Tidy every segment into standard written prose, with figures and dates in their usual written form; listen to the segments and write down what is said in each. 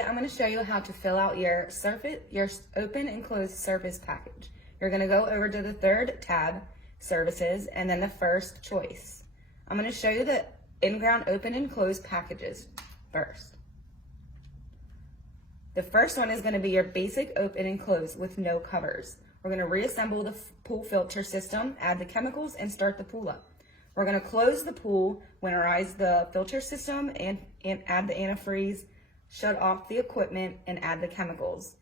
Today, I'm going to show you how to fill out your open and closed service package. You're going to go over to the third tab, services, and then the first choice. I'm going to show you the in-ground open and closed packages first. The first one is going to be your basic open and close with no covers. We're going to reassemble the pool filter system, add the chemicals, and start the pool up. We're going to close the pool, winterize the filter system, and add the antifreeze, shut off the equipment, and add the chemicals.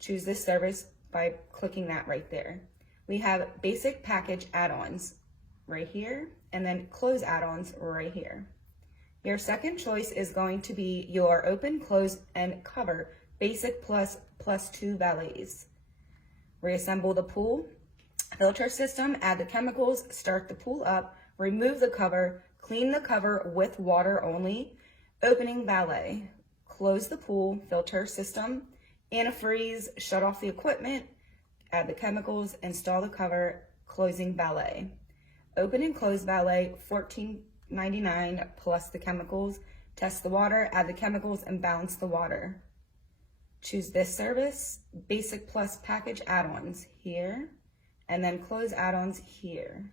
Choose this service by clicking that right there. We have basic package add-ons right here, and then close add-ons right here. Your second choice is going to be your open, close, and cover basic plus 2 valets. Reassemble the pool filter system, add the chemicals, start the pool up, remove the cover, clean the cover with water only, opening valet, close the pool filter system, antifreeze, shut off the equipment, add the chemicals, install the cover, closing valet. Open and close valet, $14.99 plus the chemicals, test the water, add the chemicals, and balance the water. Choose this service, basic plus package add-ons here, and then close add-ons here.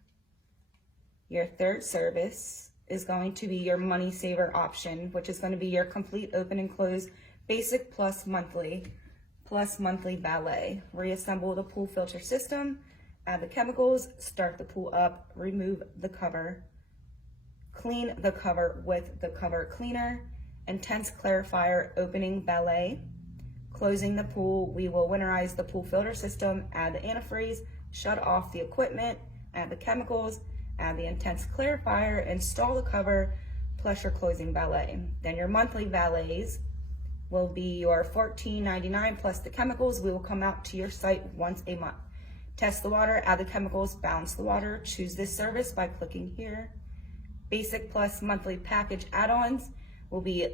Your third service is going to be your money saver option, which is going to be your complete open and close basic plus monthly valet. Reassemble the pool filter system, add the chemicals, start the pool up, remove the cover, clean the cover with the cover cleaner, intense clarifier, opening valet. Closing the pool, we will winterize the pool filter system, add the antifreeze, shut off the equipment, add the chemicals, add the intense clarifier, install the cover, plus your closing valet. Then your monthly valets will be your $14.99 plus the chemicals. We will come out to your site once a month. Test the water, add the chemicals, balance the water. Choose this service by clicking here. Basic plus monthly package add-ons will be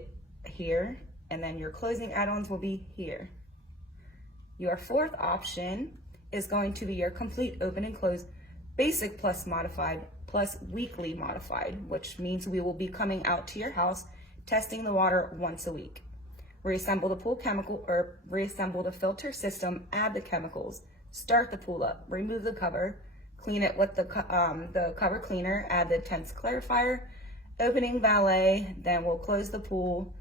here, and then your closing add-ons will be here. Your fourth option is going to be your complete open and close basic plus modified plus weekly modified, which means we will be coming out to your house, testing the water once a week. Reassemble the pool chemical or reassemble the filter system, add the chemicals, start the pool up, remove the cover, clean it with the cover cleaner, add the intense clarifier, opening valet, then we'll close the pool,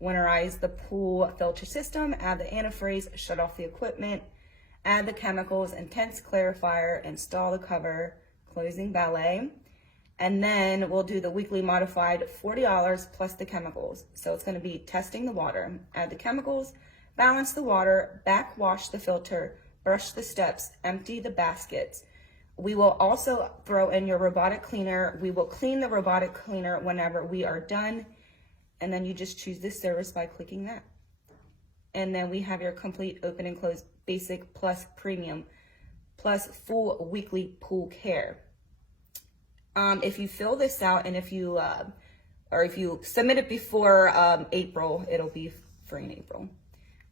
winterize the pool filter system, add the antifreeze, shut off the equipment, add the chemicals, intense clarifier, install the cover, closing valet, and then we'll do the weekly modified $40 plus the chemicals. So it's going to be testing the water, add the chemicals, balance the water, backwash the filter, brush the steps, empty the baskets. We will also throw in your robotic cleaner. We will clean the robotic cleaner whenever we are done, and then you just choose this service by clicking that. And then we have your complete open and close basic plus premium plus full weekly pool care. If you fill this out and if you submit it before April, it'll be free in April.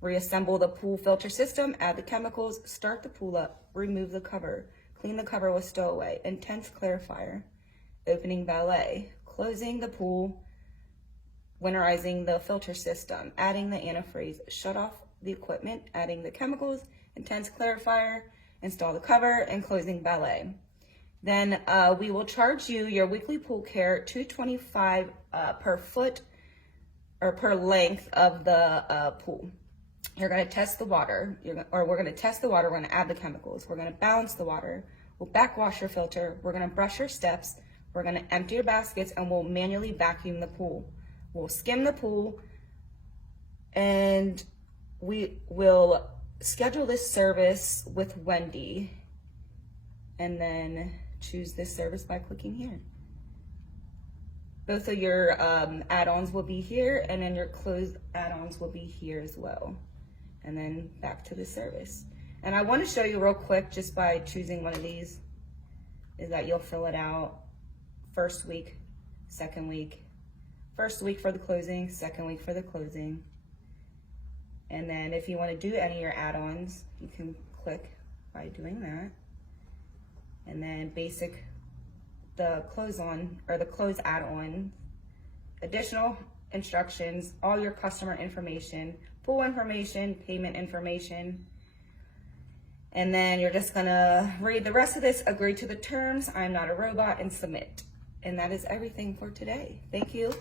Reassemble the pool filter system, add the chemicals, start the pool up, remove the cover, clean the cover with stowaway, intense clarifier, opening valet, closing the pool, winterizing the filter system, adding the antifreeze, shut off the equipment, adding the chemicals, intense clarifier, install the cover, and closing valet. Then we will charge you your weekly pool care $225 per foot or per length of the pool. You're going to test the water, we're going to test the water, we're going to add the chemicals, we're going to balance the water, we'll backwash your filter, we're going to brush your steps, we're going to empty your baskets, and we'll manually vacuum the pool. We'll skim the pool, and we will schedule this service with Wendy, and then choose this service by clicking here. Both of your add-ons will be here, and then your closed add-ons will be here as well. And then back to the service. And I want to show you real quick, just by choosing one of these, is that you'll fill it out first week, second week, first week for the closing, second week for the closing. And then if you want to do any of your add-ons, you can click by doing that. And then basic, the close on, or the close add-on, additional instructions, all your customer information, pool information, payment information. And then you're just gonna read the rest of this, agree to the terms, I'm not a robot, and submit. And that is everything for today. Thank you.